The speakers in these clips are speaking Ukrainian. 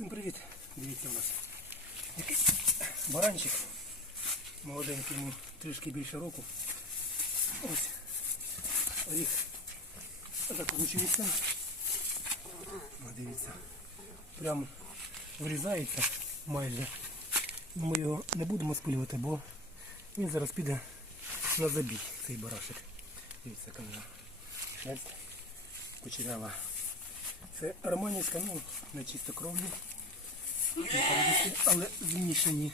Всім привіт! Дивіться у нас який баранчик. Молоденький йому трішки більше року. Ось. Ріг закручується. Дивіться. Прям врізається майже. Ну, Ми його не будемо спилювати, бо він зараз піде на забій, цей барашек. Дивіться, вона шерсть кучерява. Це романівська, ну, не чистокровні, але змішані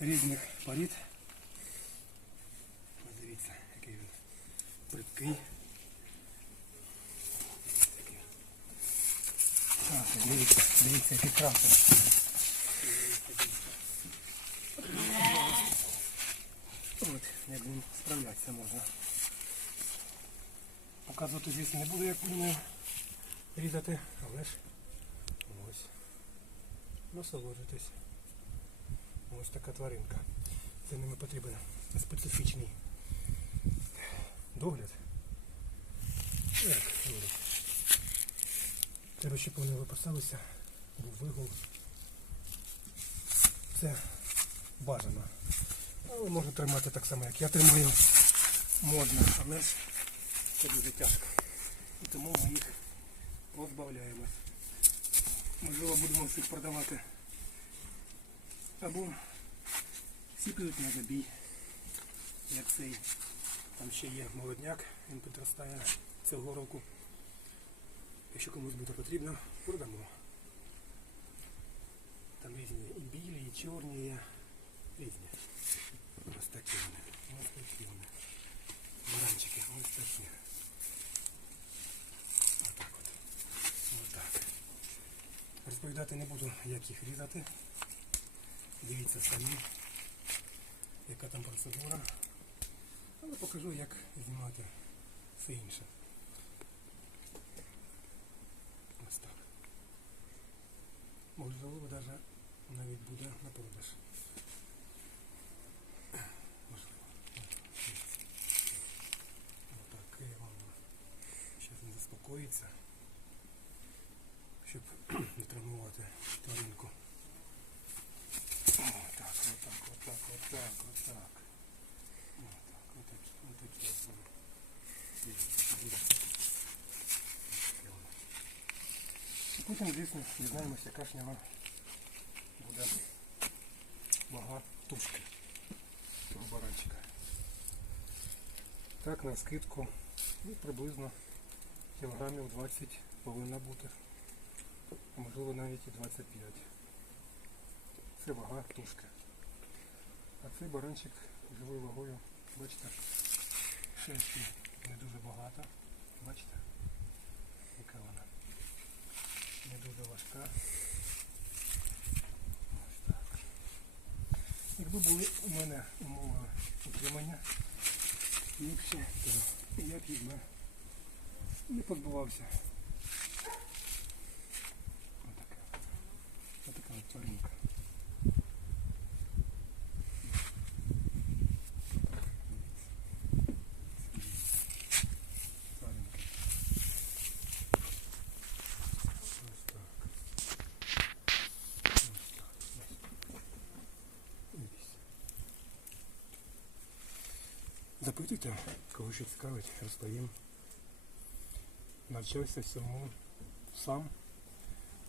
різних порід. Дивіться, який він прикий. Дивіться, дивіться, який красний. От, як він справлятися можна. Показувати, звісно, не буду, як будемо різати, але ж. Насолоджуйтесь. Ось така тваринка. За ними потрібен специфічний догляд. Як. Треба, щоб вони випасалися, був вигул. Це бажано. Але можна тримати так само, як я тримаю. Модно, але це дуже тяжко. І тому ми їх позбавляємось. Можливо, будемо всіх продавати. Або всі підуть на забій. Як цей. Там ще є молодняк, він підростає цього року. Якщо комусь буде потрібно, продамо. Там різні і білі, і чорні є. Різні. Ось такі вони. Ось такі вони. Баранчики, ось такі. Розповідати не буду, як їх різати. Дивіться самі, яка там процедура. Але покажу, як знімати все інше. Ось так. Можливо, навіть буде на продаж. Можливо. Отаке воно. Зараз він заспокоїться, щоб не травмувати тваринку. Отак, отак, отак, отак, отак. Отак, отакі, отакі. ось вони. Дивіться, дивіться. Таке воно. І потім, звісно, дізнаємося, яка ж в буде вага тушки цього баранчика. Так, на скидку ну, приблизно кілограмів 20 повинна бути. А можливо навіть і 25. Це вага тушки. А цей баранчик живою вагою, бачите, шерсті не дуже багато. Бачите, яка вона не дуже важка. Якби були у мене умови утримання ліпше, то я б їх не позбувався. Отака. Отака от. Тваринка. Запитуйте, кого що цікавить, розповім. Навчався всьому сам,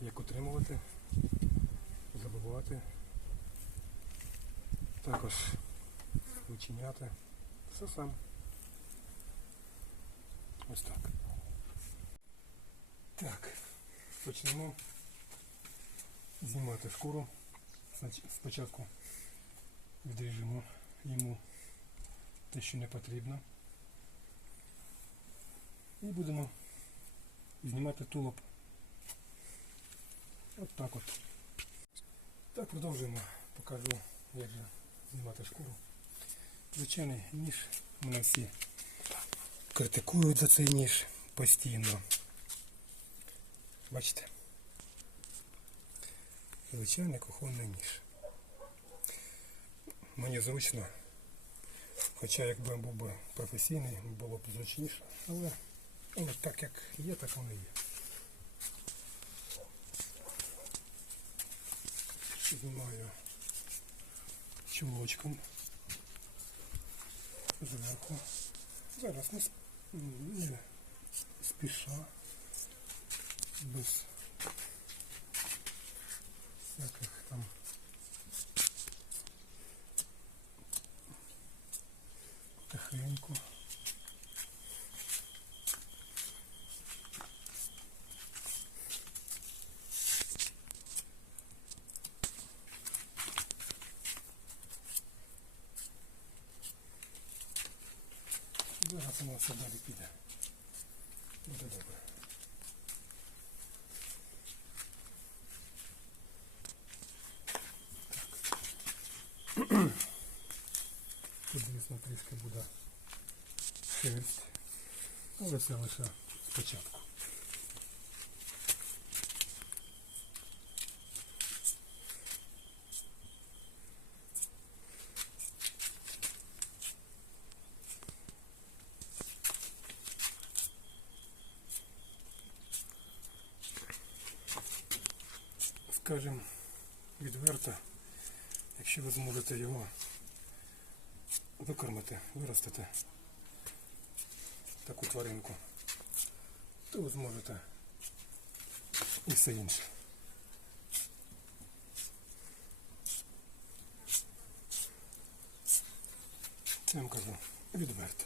як утримувати, забивати, також вичиняти. Все сам. Ось так. Так, почнемо знімати шкуру. Спочатку відріжемо йому те, що не потрібно. І будемо знімати тулуб. От так от. Так, продовжуємо. Покажу, як же знімати шкуру. Звичайний ніж. Мене всі критикують за цей ніж постійно. Бачите? Звичайний кухонний ніж. Мені зручно. Хоча якби я був би професійний, було б зручніше. Але ну, так як є, так воно є. Знімаю чулочком зверху. Зараз не, не спіша без всяких Зараз воно все далі піде. Буде добре. Тут, звісно, трішки буде шерсть, але це лише спочатку. Скажем відверто, якщо ви зможете його викормити, виростити таку тваринку, то ви зможете і все інше. Я вам кажу відверто.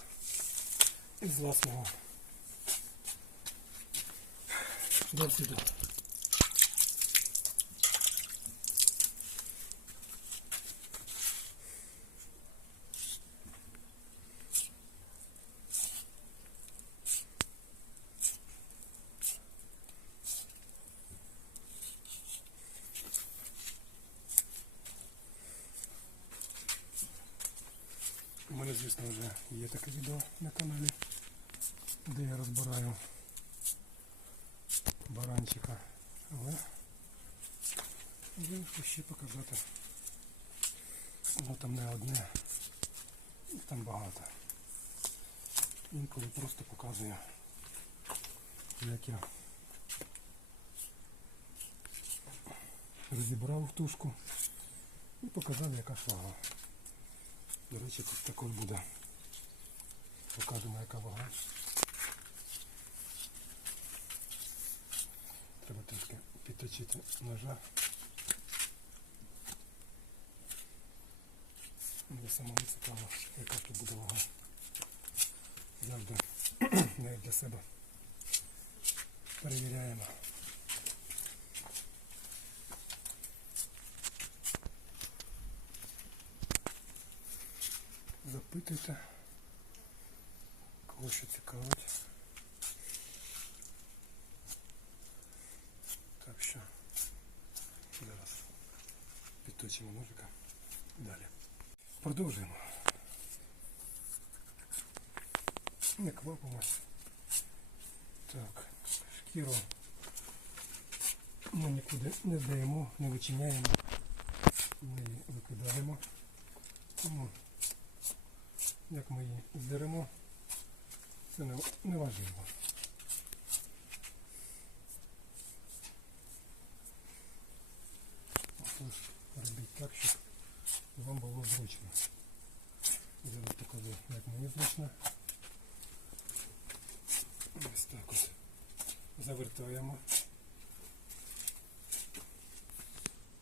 Із власного досвіду. У мене, звісно, вже є таке відео на каналі, де я розбираю баранчика. Але я хочу ще показати. Воно там не одне, там багато. Інколи просто показую, як я розібрав тушку і показав, яка шага. До речі, тут також буде. Покажемо, яка вага. Треба трішки підточити ножа. Мені самому цікаво, яка тут буде вага. Завжди навіть для себе перевіряємо. Запитуйте, кого цікавить. Так що зараз підточимо ножика. Далі. Продовжуємо. Не квапимось. Так, шкіру ми нікуди не здаємо, не вичиняємо, ми її викидаємо. Тому як ми її здеремо, це не, не важливо. Отож, робіть так, щоб вам було зручно. Зараз покажу, як мені зручно. Ось так от завертаємо.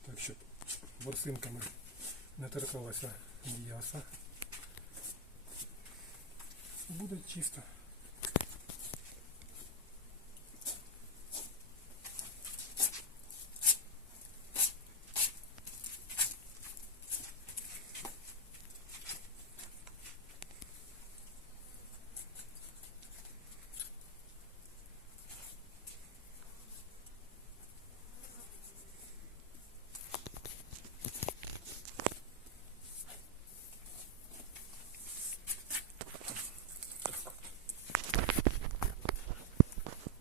Так, щоб борсинками не торкалося м'яса. Буде чисто.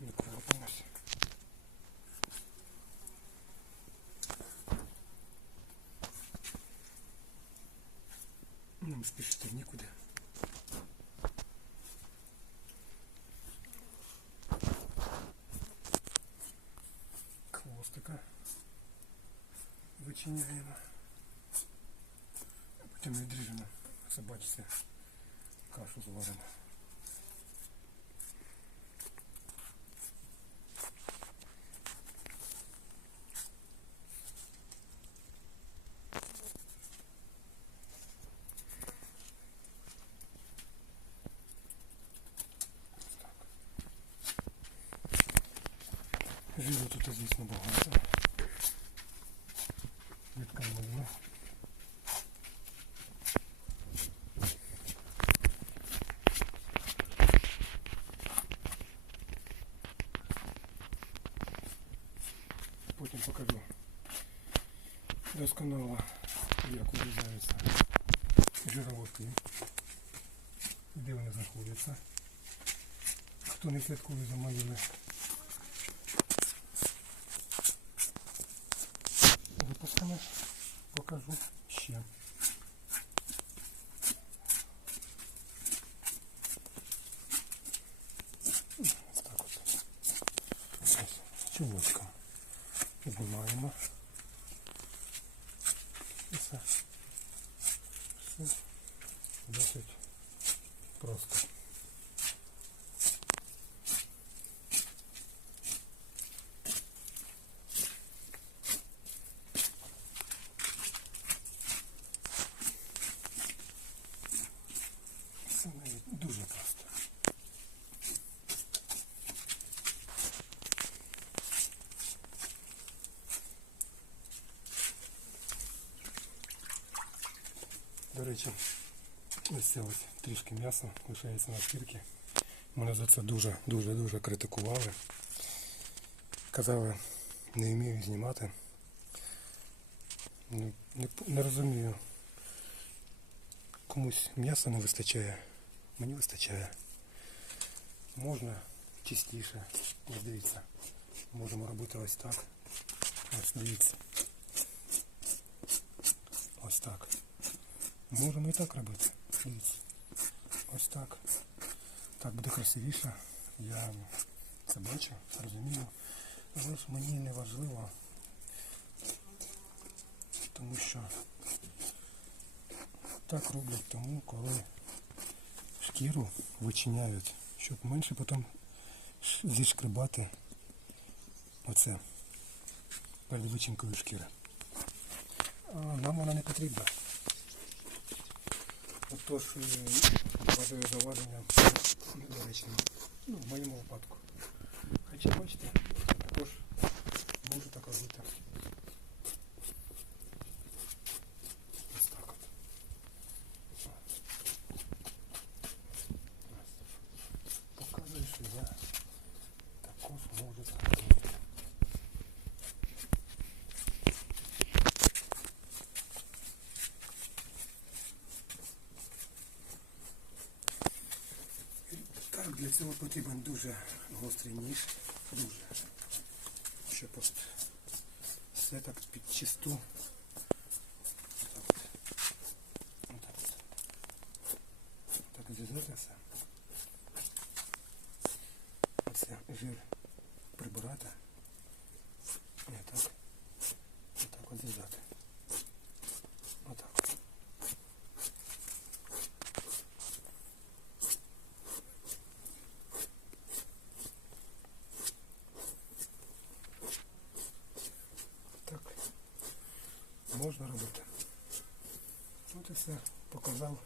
Не квапимось. Нам спішити нікуди. Хвостика вичиняємо. А потім відріжемо собачці кашу зваримо. Жиру тут, звісно, багато. Відкормили. Потім покажу досконало, як урізаються жировики, де вони знаходяться. Хто не слідкує за моїми До речі, ось це ось трішки м'яса лишається на шкірки. Мене за це дуже-дуже-дуже критикували. Казали, не вмію знімати. Не, не, не розумію. Комусь м'яса не вистачає, мені вистачає. Можна чистіше. Ось дивіться. Можемо робити ось так. Ось дивіться. Ось так. Можемо і так робити. Ось так. Так буде красивіше. Я це бачу, розумію. Але ж мені не важливо, тому що так роблять тому, коли шкіру вичиняють, щоб менше потім зішкрибати оце перед вичинкою шкіри. А нам вона не потрібна. Отож, вважаю заваження недоречним. Ну, в моєму випадку. Хоча бачите, також можу так робити. Ось так от. Показую, що я також можу так робити. Так, для цього потрібен дуже гострий ніж. Дуже. Щоб от все так під чисту. Отак от. Отак от. Так зізрити все. Оце жир прибирати. І так. Отак от зрізати. Отак от. Так. Можна робити. От і все. Показав,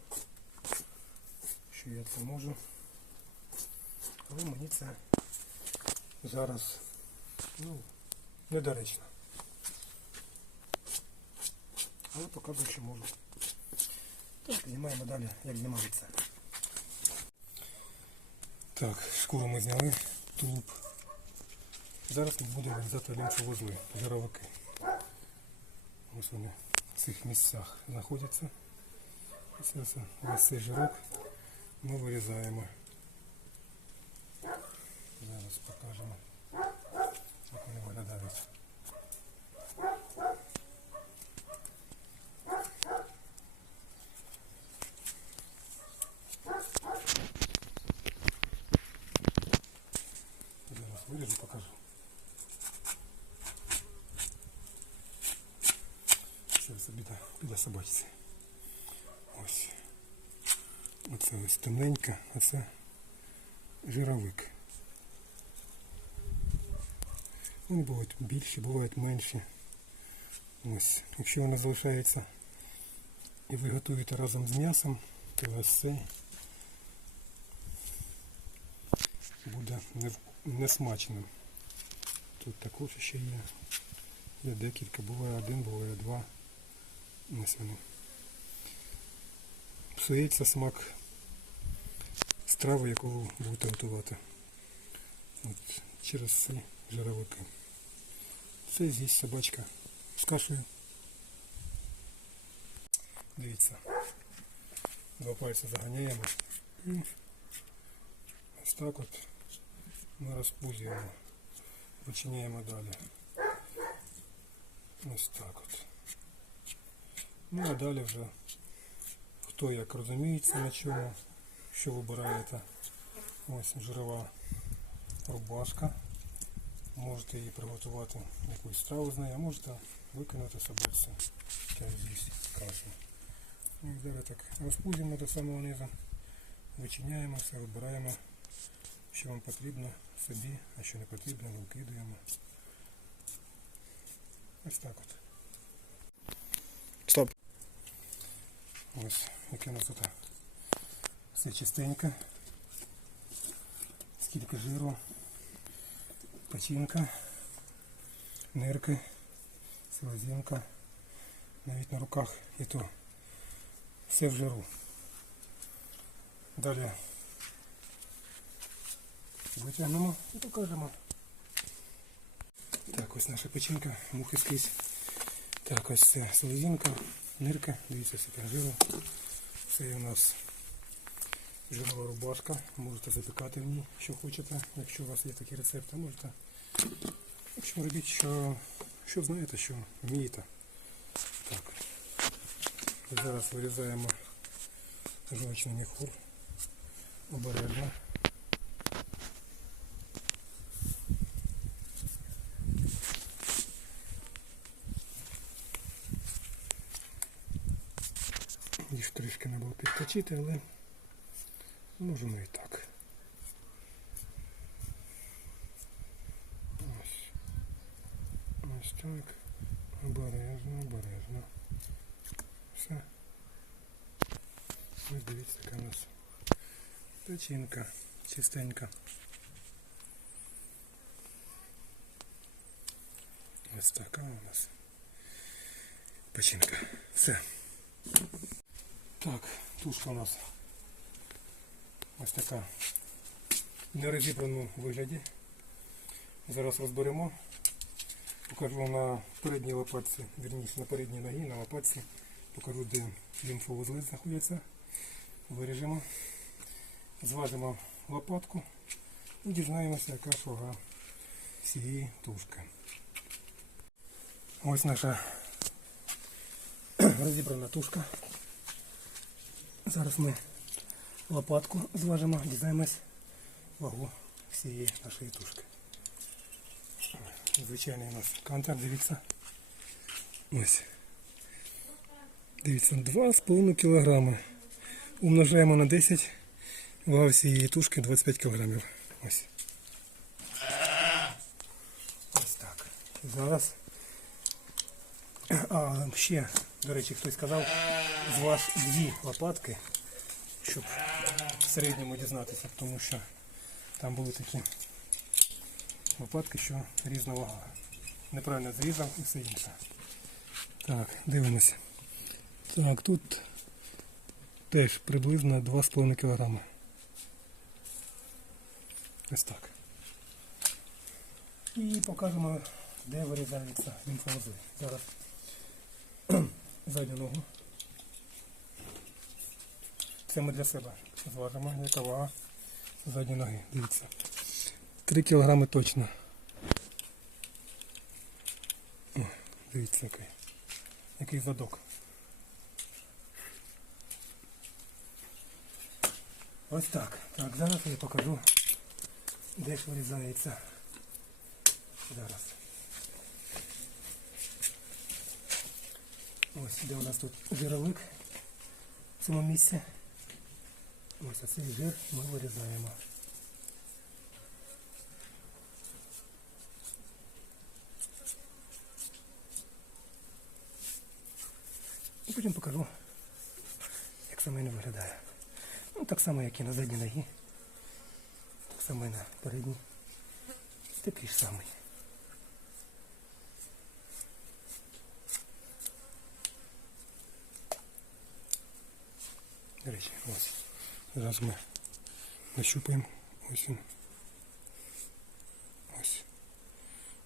що я це можу. Але мені це зараз ну, недоречно. Але показую, що можу. Так, знімаємо далі, як знімається. Так, шкуру ми зняли, тулуб. Зараз ми будемо вирізати лімфовузли, жировики. Ось вони в цих місцях знаходяться. Ось ось весь цей жирок ми вирізаємо. Зараз покажемо, як вони виглядають. Зараз виріжу, покажу. Ось темненька, а це жировик. Вони бувають більші, бувають менші. Ось. Якщо вона залишається і ви готуєте разом з м'ясом, то ось це буде не- несмачним. Тут також ще є. Є декілька, буває один, буває два. Вони. Псується смак страви, яку ви будете готувати. От, через ці жировики. Це з'їсть собачка з кашею. Дивіться. Два пальці заганяємо. І ось так от ми розпузюємо. Вичиняємо далі. Ось так от. Ну а далі вже хто як розуміється на чому, що вибираєте. Ось жирова рубашка. Можете її приготувати якусь страву з нею, а можете виконати собаці з'їсть кашу. Ну, і зараз так розпузимо до самого низу, вичиняємо все, вибираємо, що вам потрібно собі, а що не потрібно, викидуємо. Ось так от. Стоп. Ось, яке у нас тут все чистенько. Скільки жиру, печінка, нирки, селезінка, навіть на руках і то все в жиру. Далі витягнемо і покажемо. Так, ось наша печінка, мухи скрізь. Так, ось це селезінка, нирка, дивіться, скільки жиру. Це у нас жирова рубашка. Можете запікати в ній, що хочете, якщо у вас є такі рецепти, можете. В робіть, що, що знаєте, що вмієте. Так. Зараз вирізаємо жовчний міхур. Обережно. Їх трішки треба було підточити, але можемо і так. Ось. Ось так. Обережно, обережно. Все. Ось дивіться, яка у нас печінка чистенька. Ось така у нас печінка. Все. Так, тушка у нас ось така в нерозібраному вигляді. Зараз розберемо. Покажу на передній лопатці, вірніше на передній ногі, на лопатці. Покажу, де лімфовузли знаходяться. Виріжемо. Зважимо лопатку і дізнаємося, яка ж вага всієї тушки. Ось наша розібрана тушка. Зараз ми лопатку зважимо, дізнаємось вагу всієї нашої тушки. Звичайний у нас кантер, дивіться. Ось. Дивіться, 2,5 кг. Умножаємо на 10. Вага всієї тушки 25 кг. Ось. Ось так. Зараз. А, ще, до речі, хтось сказав, зваж дві лопатки, щоб середньому дізнатися, тому що там були такі лопатки, що різна вага. Неправильно зрізав і все інше. Так, дивимося. Так, тут теж приблизно 2,5 кг. Ось так. І покажемо, де вирізаються лімфовузли. Зараз задню ногу. Це ми для себе зважимо, яка вага задньої ноги. Дивіться. 3 кг точно. О, дивіться який. Який задок. Ось так. Так, зараз я покажу, де ж вирізається. Зараз. Ось де у нас тут жировик в цьому місці. Ось оцей жир ми вирізаємо. І потім покажу, як саме він виглядає. Ну, так само, як і на задній ногі. Так само і на передній. Такий ж самий. До речі, ось. Зараз ми нащупаємо. Ось він. Ось.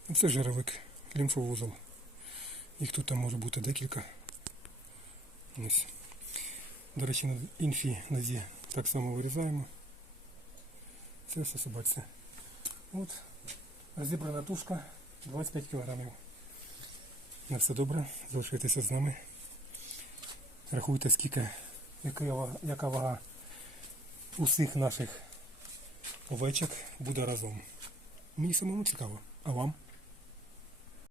Ну, Це жировик, лімфовузол. Їх тут там може бути декілька. Ось. До речі, на іншій нозі так само вирізаємо. Це все собаці. От. Розібрана тушка 25 кілограмів. На все добре, залишайтеся з нами. Рахуйте, скільки, яка вага усіх наших овечок буде разом. Мені самому цікаво. А вам?